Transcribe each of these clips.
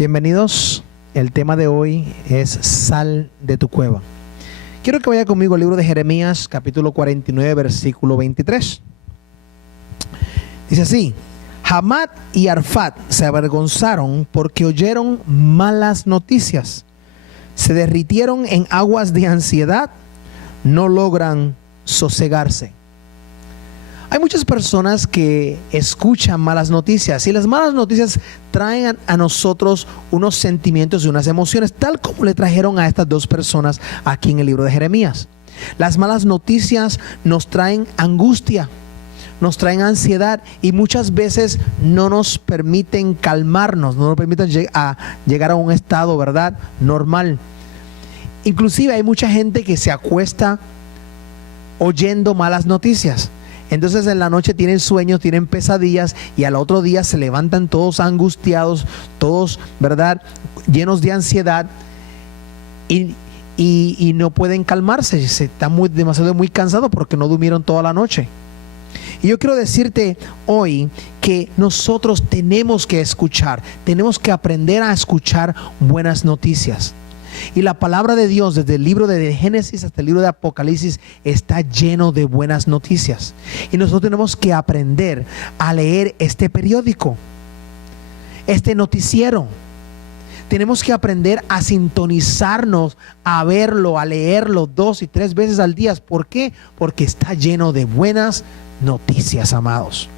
Bienvenidos. El tema de hoy es sal de tu cueva. Quiero que vaya conmigo al libro de Jeremías, capítulo 49, versículo 23. Dice así: Hamat y Arfat se avergonzaron porque oyeron malas noticias. Se derritieron en aguas de ansiedad, no logran sosegarse. Hay muchas personas que escuchan malas noticias y las malas noticias traen a nosotros unos sentimientos y unas emociones, tal como le trajeron a estas dos personas aquí en el libro de Jeremías. Las malas noticias nos traen angustia, nos traen ansiedad y muchas veces no nos permiten calmarnos, no nos permiten llegar a un estado, ¿verdad?, normal. Inclusive hay mucha gente que se acuesta oyendo malas noticias. Entonces en la noche tienen sueños, tienen pesadillas y al otro día se levantan todos angustiados, todos, ¿verdad?, llenos de ansiedad y no pueden calmarse. Se están demasiado muy cansados porque no durmieron toda la noche. Y yo quiero decirte hoy que nosotros tenemos que escuchar, tenemos que aprender a escuchar buenas noticias. Y la palabra de Dios, desde el libro de Génesis hasta el libro de Apocalipsis, está lleno de buenas noticias. Y nosotros tenemos que aprender a leer este periódico, este noticiero. Tenemos que aprender a sintonizarnos, a verlo, a leerlo 2 y 3 veces al día. ¿Por qué? Porque está lleno de buenas noticias, amados.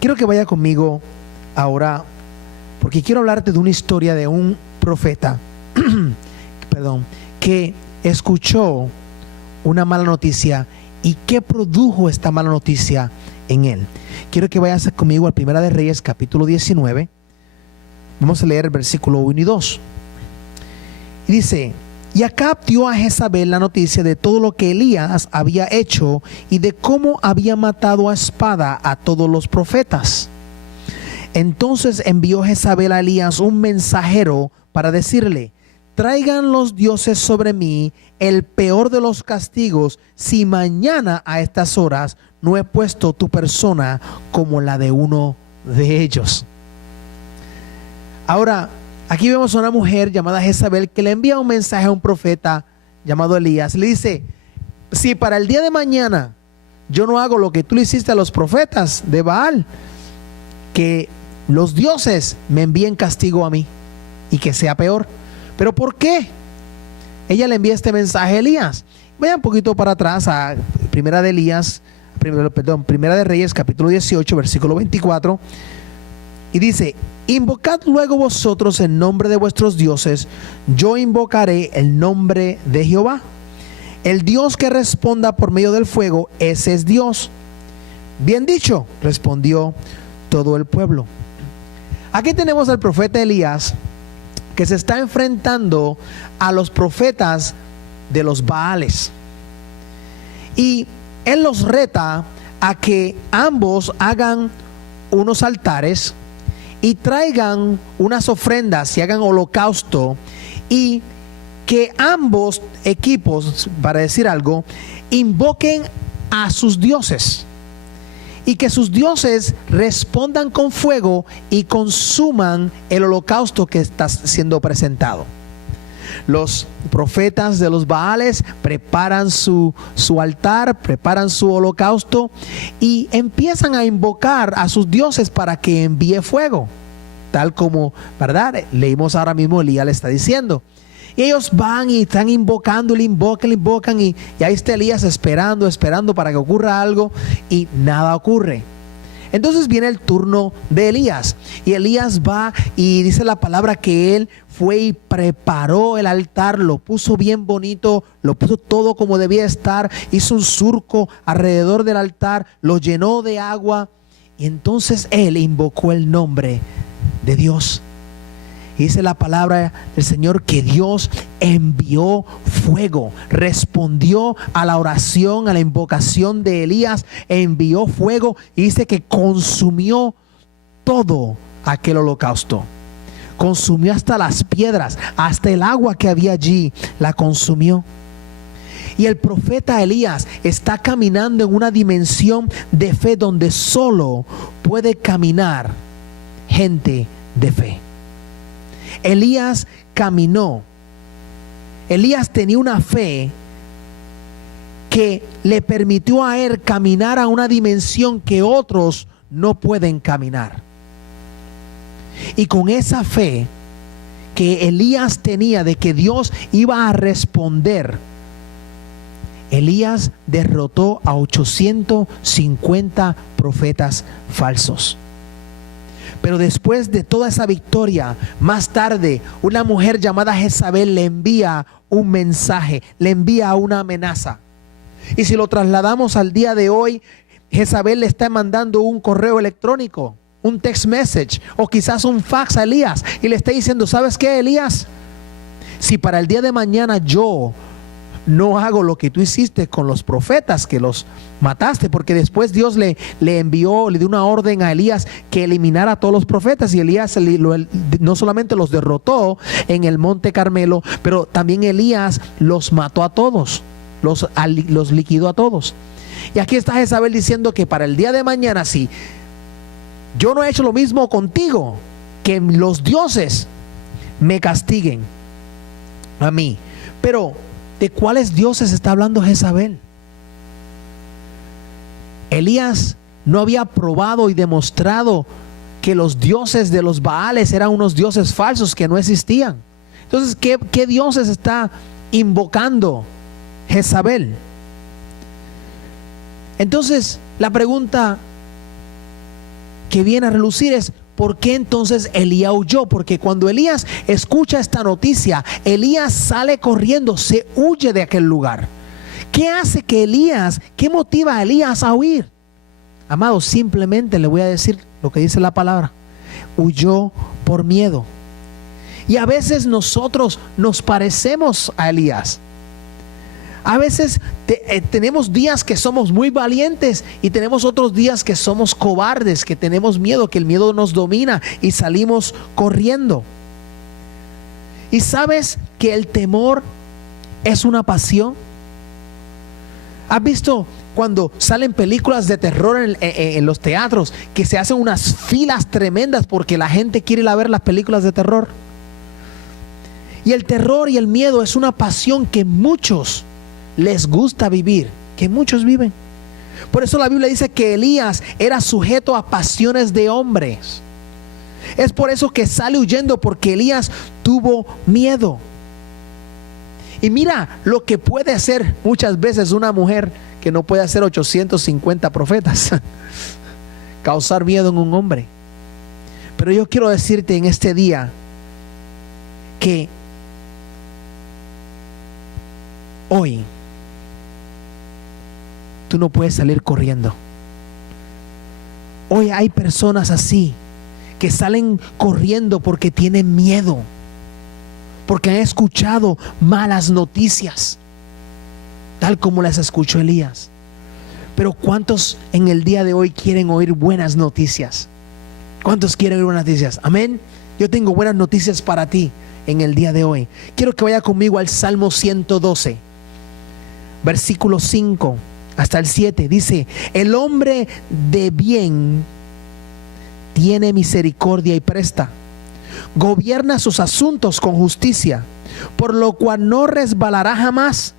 Quiero que vaya conmigo ahora, porque quiero hablarte de una historia de un profeta que escuchó una mala noticia y que produjo esta mala noticia en él. Quiero que vayas conmigo a Primera de Reyes, capítulo 19. Vamos a leer el versículo 1 y 2. Y dice: Y Acab dio a Jezabel la noticia de todo lo que Elías había hecho y de cómo había matado a espada a todos los profetas. Entonces envió Jezabel a Elías un mensajero para decirle: traigan los dioses sobre mí el peor de los castigos, si mañana a estas horas no he puesto tu persona como la de uno de ellos. Ahora, aquí vemos a una mujer llamada Jezabel que le envía un mensaje a un profeta llamado Elías. Le dice: si para el día de mañana yo no hago lo que tú le hiciste a los profetas de Baal, que los dioses me envíen castigo a mí y que sea peor. ¿Pero por qué? Ella le envía este mensaje a Elías. Vayan un poquito para atrás a Primera de Reyes, capítulo 18, versículo 24. Y dice: invocad luego vosotros el nombre de vuestros dioses, yo invocaré el nombre de Jehová. El Dios que responda por medio del fuego, ese es Dios. Bien dicho, respondió todo el pueblo. Aquí tenemos al profeta Elías que se está enfrentando a los profetas de los Baales. Y él los reta a que ambos hagan unos altares y traigan unas ofrendas y hagan holocausto, y que ambos equipos, para decir algo, invoquen a sus dioses. Y que sus dioses respondan con fuego y consuman el holocausto que está siendo presentado. Los profetas de los Baales preparan su altar, preparan su holocausto y empiezan a invocar a sus dioses para que envíe fuego. Tal como, ¿verdad?, leímos ahora mismo, Elías le está diciendo. Y ellos van y están invocando, le invocan y ahí está Elías esperando para que ocurra algo y nada ocurre. Entonces viene el turno de Elías y Elías va y dice la palabra que él fue y preparó el altar, lo puso bien bonito, lo puso todo como debía estar, hizo un surco alrededor del altar, lo llenó de agua y entonces él invocó el nombre de Dios. Y dice la palabra del Señor que Dios envió fuego, respondió a la oración, a la invocación de Elías, envió fuego y dice que consumió todo aquel holocausto. Consumió hasta las piedras, hasta el agua que había allí, la consumió. Y el profeta Elías está caminando en una dimensión de fe donde solo puede caminar gente de fe. Elías caminó. Elías tenía una fe que le permitió a él caminar a una dimensión que otros no pueden caminar. Y con esa fe que Elías tenía de que Dios iba a responder, Elías derrotó a 850 profetas falsos. Pero después de toda esa victoria, más tarde, una mujer llamada Jezabel le envía un mensaje, le envía una amenaza. Y si lo trasladamos al día de hoy, Jezabel le está mandando un correo electrónico, un text message o quizás un fax a Elías y le está diciendo: ¿sabes qué, Elías? Si para el día de mañana yo no hago lo que tú hiciste con los profetas, que los mataste, porque después Dios le dio una orden a Elías que eliminara a todos los profetas, y Elías no solamente los derrotó en el monte Carmelo, pero también Elías los mató a todos, los liquidó a todos. Y aquí está Jezabel diciendo que para el día de mañana, si yo no he hecho lo mismo contigo, que los dioses me castiguen a mí. Pero ¿de cuáles dioses está hablando Jezabel? Elías no había probado y demostrado que los dioses de los Baales eran unos dioses falsos que no existían. Entonces, ¿qué dioses está invocando Jezabel? Entonces, la pregunta que viene a relucir es: ¿por qué entonces Elías huyó? Porque cuando Elías escucha esta noticia, Elías sale corriendo, se huye de aquel lugar. ¿Qué hace que Elías, qué motiva a Elías a huir? Amados, simplemente le voy a decir lo que dice la palabra: huyó por miedo. Y a veces nosotros nos parecemos a Elías. A veces tenemos días que somos muy valientes y tenemos otros días que somos cobardes, que tenemos miedo, que el miedo nos domina y salimos corriendo. ¿Y sabes que el temor es una pasión? ¿Has visto cuando salen películas de terror en los teatros que se hacen unas filas tremendas porque la gente quiere ir a ver las películas de terror? Y el terror y el miedo es una pasión que muchos les gusta vivir, que muchos viven. Por eso la Biblia dice que Elías era sujeto a pasiones de hombres. Es por eso que sale huyendo, porque Elías tuvo miedo. Y mira lo que puede hacer muchas veces una mujer que no puede hacer 850 profetas: causar miedo en un hombre. Pero yo quiero decirte en este día que hoy tú no puedes salir corriendo. Hoy hay personas así que salen corriendo porque tienen miedo, porque han escuchado malas noticias, tal como las escuchó Elías. Pero ¿cuántos en el día de hoy quieren oír buenas noticias? ¿Cuántos quieren oír buenas noticias? Amén. Yo tengo buenas noticias para ti en el día de hoy. Quiero que vaya conmigo al Salmo 112, versículo 5 hasta el 7. Dice: el hombre de bien tiene misericordia y presta, gobierna sus asuntos con justicia, por lo cual no resbalará jamás.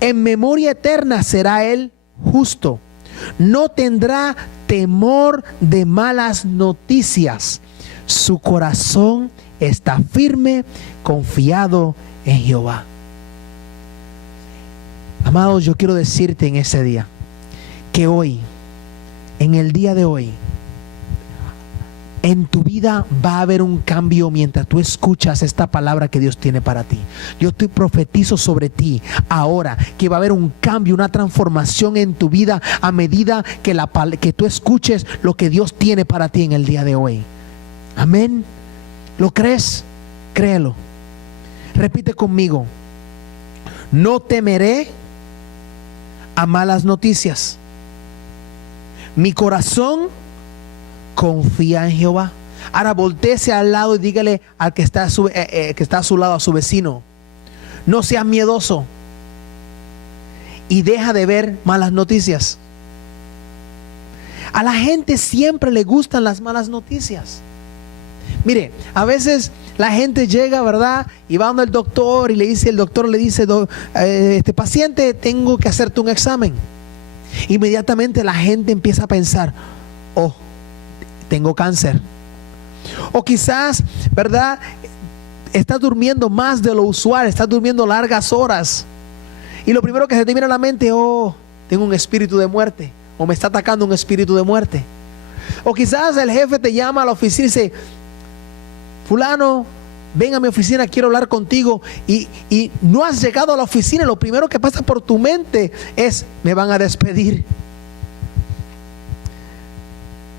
En memoria eterna será él justo. No tendrá temor de malas noticias. Su corazón está firme, confiado en Jehová. Amados, yo quiero decirte en ese día que hoy, en el día de hoy, en tu vida va a haber un cambio mientras tú escuchas esta palabra que Dios tiene para ti. Yo te profetizo sobre ti ahora que va a haber un cambio, una transformación en tu vida a medida que tú escuches lo que Dios tiene para ti en el día de hoy. Amén. ¿Lo crees? Créelo. Repite conmigo: no temeré a malas noticias. Mi corazón confía en Jehová. Ahora voltéese al lado y dígale al que está a su lado, a su vecino: no seas miedoso y deja de ver malas noticias. A la gente siempre le gustan las malas noticias. Mire, a veces la gente llega, ¿verdad? Y va donde el doctor y el doctor le dice, paciente, tengo que hacerte un examen. Inmediatamente la gente empieza a pensar, oh, tengo cáncer. O quizás, ¿verdad? Estás durmiendo más de lo usual, estás durmiendo largas horas. Y lo primero que se te viene a la mente, oh, tengo un espíritu de muerte. O me está atacando un espíritu de muerte. O quizás el jefe te llama a la oficina y dice, fulano, ven a mi oficina, quiero hablar contigo. Y no has llegado a la oficina, lo primero que pasa por tu mente es, me van a despedir.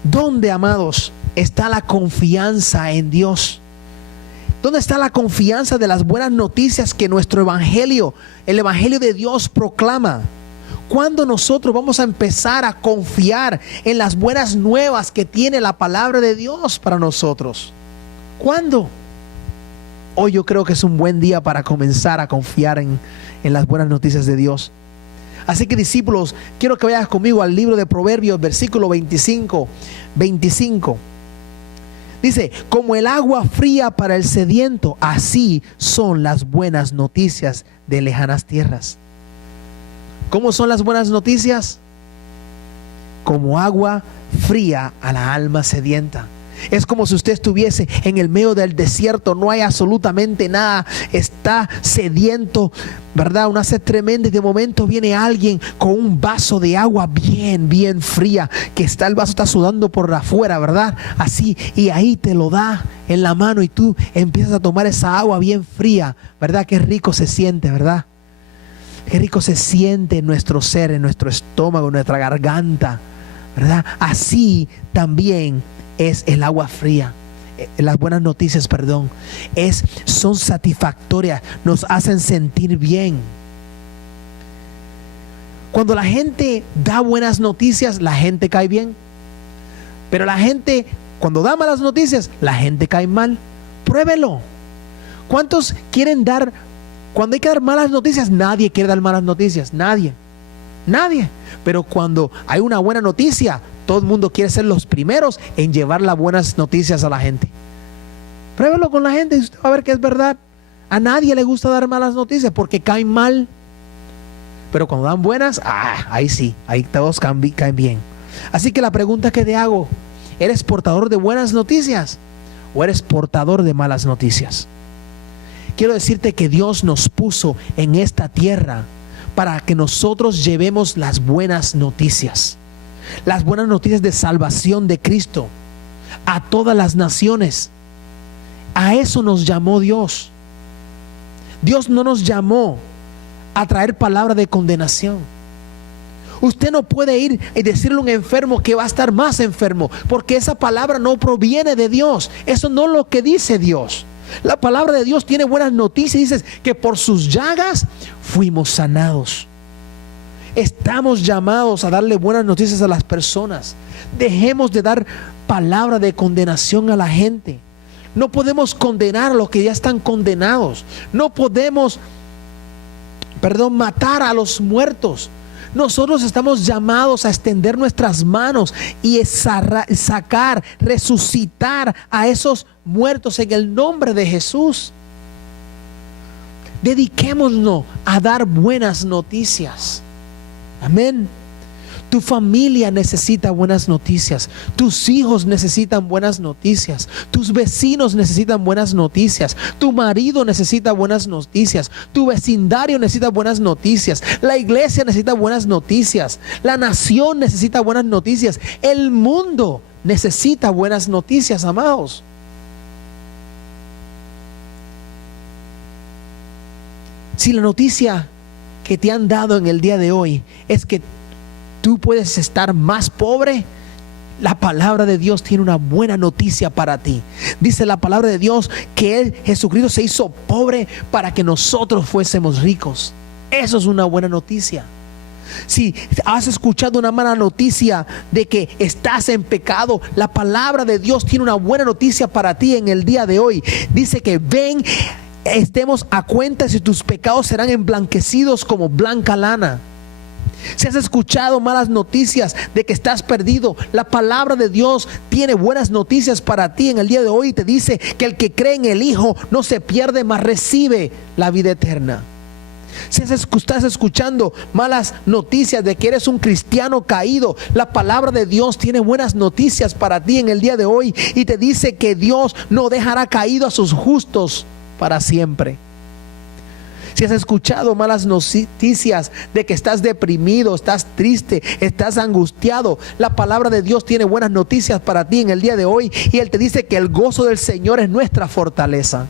¿Dónde, amados, está la confianza en Dios? ¿Dónde está la confianza de las buenas noticias que nuestro evangelio, el evangelio de Dios proclama? ¿Cuándo nosotros vamos a empezar a confiar en las buenas nuevas que tiene la palabra de Dios para nosotros? ¿Cuándo? Hoy yo creo que es un buen día para comenzar a confiar en las buenas noticias de Dios. Así que, discípulos, quiero que vayas conmigo al libro de Proverbios, versículo 25. Dice, como el agua fría para el sediento, así son las buenas noticias de lejanas tierras. ¿Cómo son las buenas noticias? Como agua fría a la alma sedienta. Es como si usted estuviese en el medio del desierto, no hay absolutamente nada, está sediento, ¿verdad? Una sed tremenda, y de momento viene alguien con un vaso de agua bien fría, que el vaso está sudando por afuera, ¿verdad? Así, y ahí te lo da en la mano y tú empiezas a tomar esa agua bien fría, ¿verdad? Qué rico se siente, ¿verdad? Qué rico se siente en nuestro ser, en nuestro estómago, en nuestra garganta, ¿verdad? Así también es el agua fría. Las buenas noticias, son satisfactorias, nos hacen sentir bien. Cuando la gente da buenas noticias, la gente cae bien. Pero la gente, cuando da malas noticias, la gente cae mal. Pruébelo. ¿Cuántos quieren dar? Cuando hay que dar malas noticias, nadie quiere dar malas noticias. Nadie. Pero cuando hay una buena noticia, todo el mundo quiere ser los primeros en llevar las buenas noticias a la gente. Pruébelo con la gente y usted va a ver que es verdad. A nadie le gusta dar malas noticias porque caen mal. Pero cuando dan buenas, ahí sí, ahí todos caen bien. Así que la pregunta que te hago, ¿eres portador de buenas noticias o eres portador de malas noticias? Quiero decirte que Dios nos puso en esta tierra para que nosotros llevemos las buenas noticias. Las buenas noticias de salvación de Cristo a todas las naciones. A eso nos llamó Dios. Dios no nos llamó a traer palabra de condenación. Usted no puede ir y decirle a un enfermo que va a estar más enfermo, porque esa palabra no proviene de Dios. Eso no es lo que dice Dios. La palabra de Dios tiene buenas noticias. Dice que por sus llagas fuimos sanados. Estamos llamados a darle buenas noticias a las personas. Dejemos de dar palabra de condenación a la gente. No podemos condenar a los que ya están condenados. No podemos, matar a los muertos. Nosotros estamos llamados a extender nuestras manos y sacar, resucitar a esos muertos en el nombre de Jesús. Dediquémonos a dar buenas noticias. Amén. Tu familia necesita buenas noticias. Tus hijos necesitan buenas noticias. Tus vecinos necesitan buenas noticias. Tu marido necesita buenas noticias. Tu vecindario necesita buenas noticias. La iglesia necesita buenas noticias. La nación necesita buenas noticias. El mundo necesita buenas noticias, amados. Si la noticia que te han dado en el día de hoy es que tú puedes estar más pobre, la palabra de Dios tiene una buena noticia para ti. Dice la palabra de Dios que Jesucristo se hizo pobre para que nosotros fuésemos ricos. Eso es una buena noticia. Si has escuchado una mala noticia de que estás en pecado, la palabra de Dios tiene una buena noticia para ti en el día de hoy. Dice que ven, estemos a cuenta si tus pecados serán emblanquecidos como blanca lana. Si has escuchado malas noticias de que estás perdido, la palabra de Dios tiene buenas noticias para ti en el día de hoy. Te dice que el que cree en el Hijo no se pierde, mas recibe la vida eterna. Si estás escuchando malas noticias de que eres un cristiano caído, la palabra de Dios tiene buenas noticias para ti en el día de hoy y te dice que Dios no dejará caído a sus justos para siempre. Si has escuchado malas noticias de que estás deprimido, estás triste, estás angustiado, la palabra de Dios tiene buenas noticias para ti en el día de hoy y Él te dice que el gozo del Señor es nuestra fortaleza.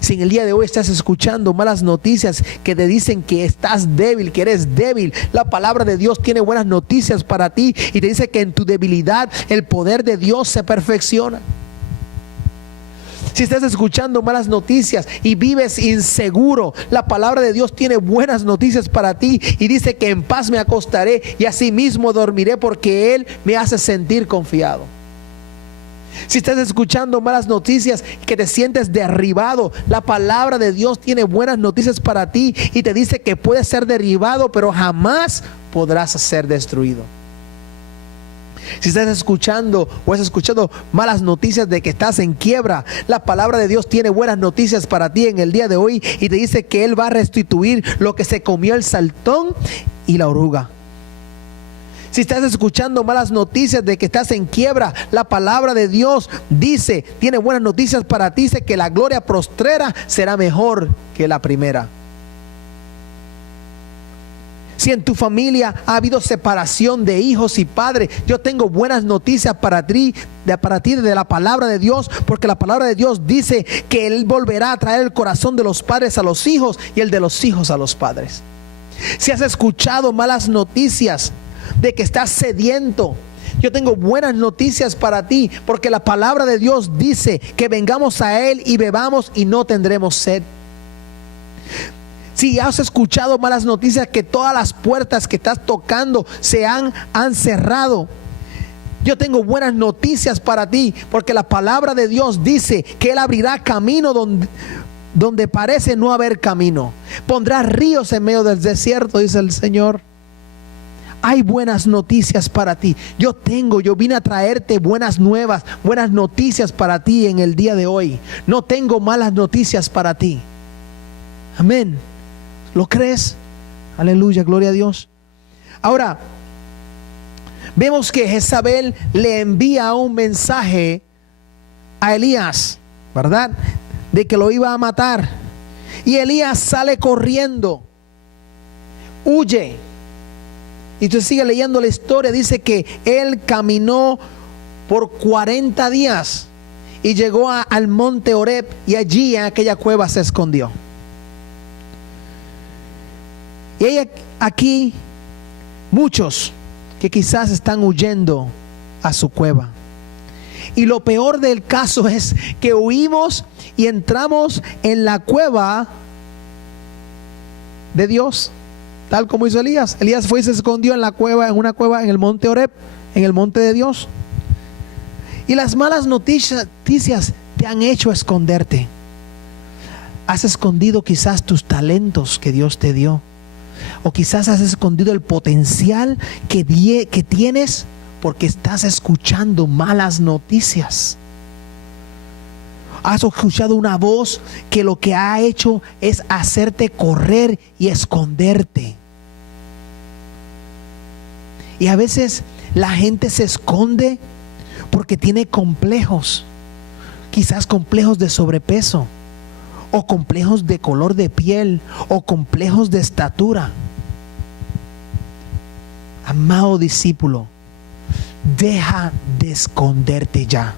Si en el día de hoy estás escuchando malas noticias que te dicen que estás débil, que eres débil, la palabra de Dios tiene buenas noticias para ti y te dice que en tu debilidad el poder de Dios se perfecciona. Si estás escuchando malas noticias y vives inseguro, la palabra de Dios tiene buenas noticias para ti y dice que en paz me acostaré y asimismo dormiré porque Él me hace sentir confiado. Si estás escuchando malas noticias que te sientes derribado, la palabra de Dios tiene buenas noticias para ti y te dice que puedes ser derribado, pero jamás podrás ser destruido. Si estás escuchando o has escuchado malas noticias de que estás en quiebra, la palabra de Dios tiene buenas noticias para ti en el día de hoy y te dice que Él va a restituir lo que se comió el saltón y la oruga. Si estás escuchando malas noticias de que estás en quiebra, la palabra de Dios dice, tiene buenas noticias para ti, dice que la gloria postrera será mejor que la primera. Si en tu familia ha habido separación de hijos y padres, yo tengo buenas noticias para ti de la palabra de Dios, porque la palabra de Dios dice que Él volverá a traer el corazón de los padres a los hijos y el de los hijos a los padres. Si has escuchado malas noticias de que estás sediento, yo tengo buenas noticias para ti, porque la palabra de Dios dice que vengamos a Él y bebamos y no tendremos sed. Si has escuchado malas noticias que todas las puertas que estás tocando se han cerrado, yo tengo buenas noticias para ti, porque la palabra de Dios dice que Él abrirá camino donde parece no haber camino. Pondrá ríos en medio del desierto, dice el Señor. Hay buenas noticias para ti. Yo vine a traerte buenas nuevas, buenas noticias para ti en el día de hoy. No tengo malas noticias para ti. Amén. ¿Lo crees? Aleluya, gloria a Dios. Ahora, vemos que Jezabel le envía un mensaje a Elías, ¿verdad? De que lo iba a matar. Y Elías sale corriendo, huye. Y tú sigues leyendo la historia, dice que él caminó por 40 días y llegó al monte Horeb y allí en aquella cueva se escondió. Y hay aquí muchos que quizás están huyendo a su cueva. Y lo peor del caso es que huimos y entramos en la cueva de Dios, tal como hizo Elías. Elías fue y se escondió en una cueva en el monte Horeb, en el monte de Dios. Y las malas noticias te han hecho esconderte. Has escondido quizás tus talentos que Dios te dio. O quizás has escondido el potencial que tienes porque estás escuchando malas noticias. Has escuchado una voz que lo que ha hecho es hacerte correr y esconderte. Y a veces la gente se esconde porque tiene complejos. Quizás complejos de sobrepeso, o complejos de color de piel, o complejos de estatura. Amado discípulo, deja de esconderte ya.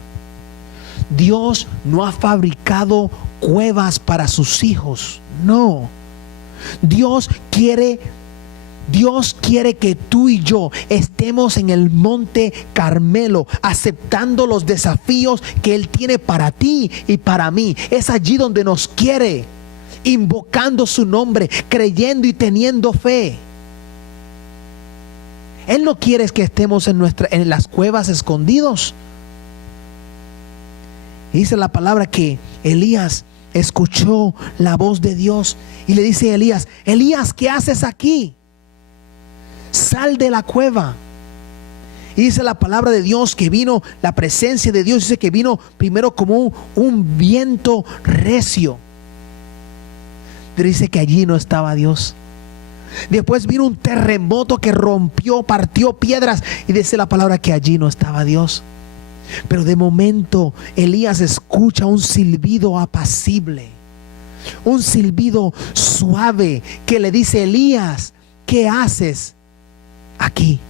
Dios no ha fabricado cuevas para sus hijos. No. Dios quiere que tú y yo estemos en el monte Carmelo, aceptando los desafíos que Él tiene para ti y para mí. Es allí donde nos quiere, invocando su nombre, creyendo y teniendo fe. Él no quiere que estemos en las cuevas escondidos. Y dice la palabra que Elías escuchó la voz de Dios y le dice a Elías, Elías, ¿qué haces aquí? Sal de la cueva. Y dice la palabra de Dios que vino, la presencia de Dios dice que vino primero como un viento recio. Pero dice que allí no estaba Dios. Después vino un terremoto que rompió, partió piedras. Y dice la palabra que allí no estaba Dios. Pero de momento Elías escucha un silbido apacible, un silbido suave que le dice: Elías, ¿qué haces aquí?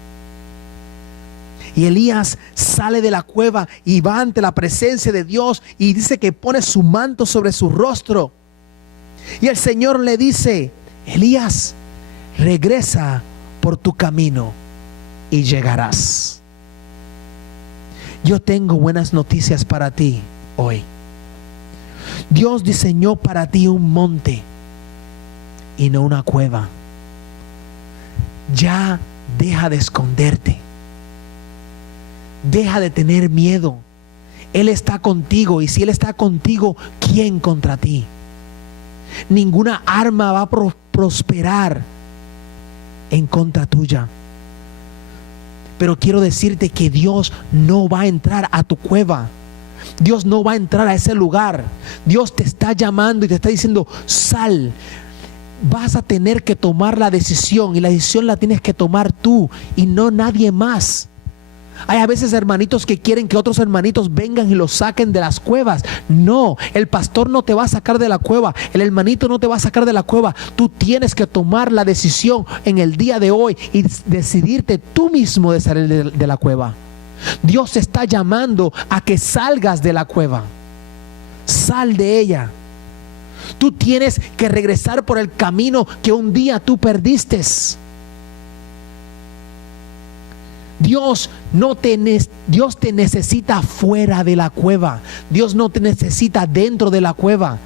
Y Elías sale de la cueva y va ante la presencia de Dios y dice que pone su manto sobre su rostro. Y el Señor le dice: Elías, regresa por tu camino y llegarás. Yo tengo buenas noticias para ti hoy. Dios diseñó para ti un monte y no una cueva. Ya deja de esconderte. Deja de tener miedo. Él está contigo, y si Él está contigo, ¿quién contra ti? Ninguna arma va a prosperar en contra tuya. Pero quiero decirte que Dios no va a entrar a tu cueva. Dios no va a entrar a ese lugar. Dios te está llamando y te está diciendo: sal. Vas a tener que tomar la decisión, y la decisión la tienes que tomar tú y no nadie más. Hay a veces hermanitos que quieren que otros hermanitos vengan y los saquen de las cuevas. No, el pastor no te va a sacar de la cueva, el hermanito no te va a sacar de la cueva. Tú tienes que tomar la decisión en el día de hoy y decidirte tú mismo de salir de la cueva. Dios te está llamando a que salgas de la cueva. Sal de ella. Tú tienes que regresar por el camino que un día tú perdiste. Dios te necesita fuera de la cueva. Dios no te necesita dentro de la cueva.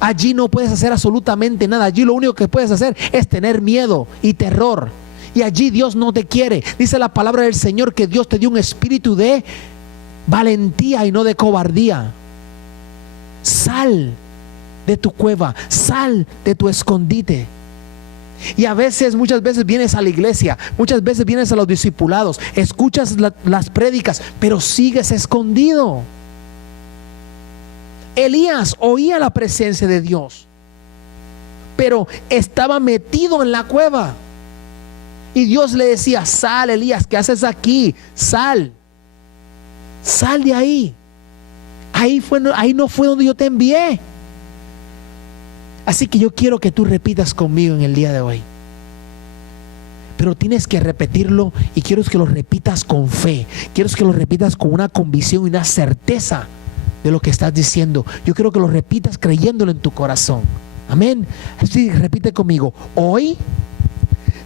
Allí no puedes hacer absolutamente nada. Allí lo único que puedes hacer es tener miedo y terror. Y allí Dios no te quiere. Dice la palabra del Señor que Dios te dio un espíritu de valentía y no de cobardía. Sal de tu cueva. Sal de tu escondite. Y muchas veces vienes a la iglesia, muchas veces vienes a los discipulados, escuchas las prédicas, pero sigues escondido. Elías oía la presencia de Dios, pero estaba metido en la cueva. Y Dios le decía: sal, Elías, ¿qué haces aquí? Sal de ahí. Ahí no fue donde yo te envié. Así que yo quiero que tú repitas conmigo en el día de hoy. Pero tienes que repetirlo, y quiero que lo repitas con fe. Quiero que lo repitas con una convicción y una certeza de lo que estás diciendo. Yo quiero que lo repitas creyéndolo en tu corazón. Amén. Así repite conmigo: hoy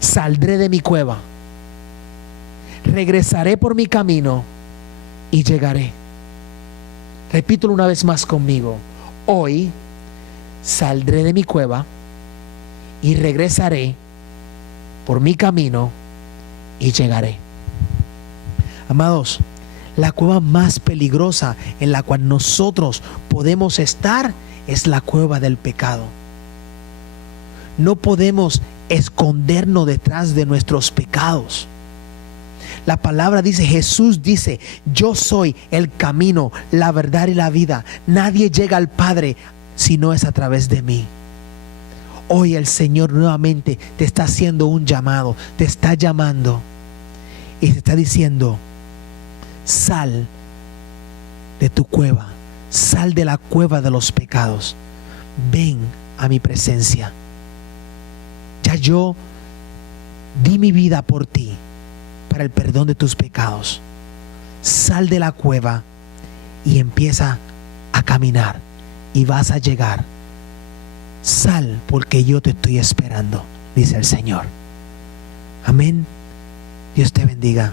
saldré de mi cueva, regresaré por mi camino y llegaré. Repítelo una vez más conmigo: hoy saldré de mi cueva y regresaré por mi camino y llegaré. Amados, la cueva más peligrosa en la cual nosotros podemos estar es la cueva del pecado. No podemos escondernos detrás de nuestros pecados. La palabra dice, Jesús dice: yo soy el camino, la verdad y la vida. Nadie llega al Padre si no es a través de mí. Hoy el Señor nuevamente te está haciendo un llamado, te está llamando y te está diciendo: sal de tu cueva, sal de la cueva de los pecados, ven a mi presencia. Ya yo di mi vida por ti para el perdón de tus pecados. Sal de la cueva y empieza a caminar. Y vas a llegar. Sal, porque yo te estoy esperando, dice el Señor. Amén. Dios te bendiga.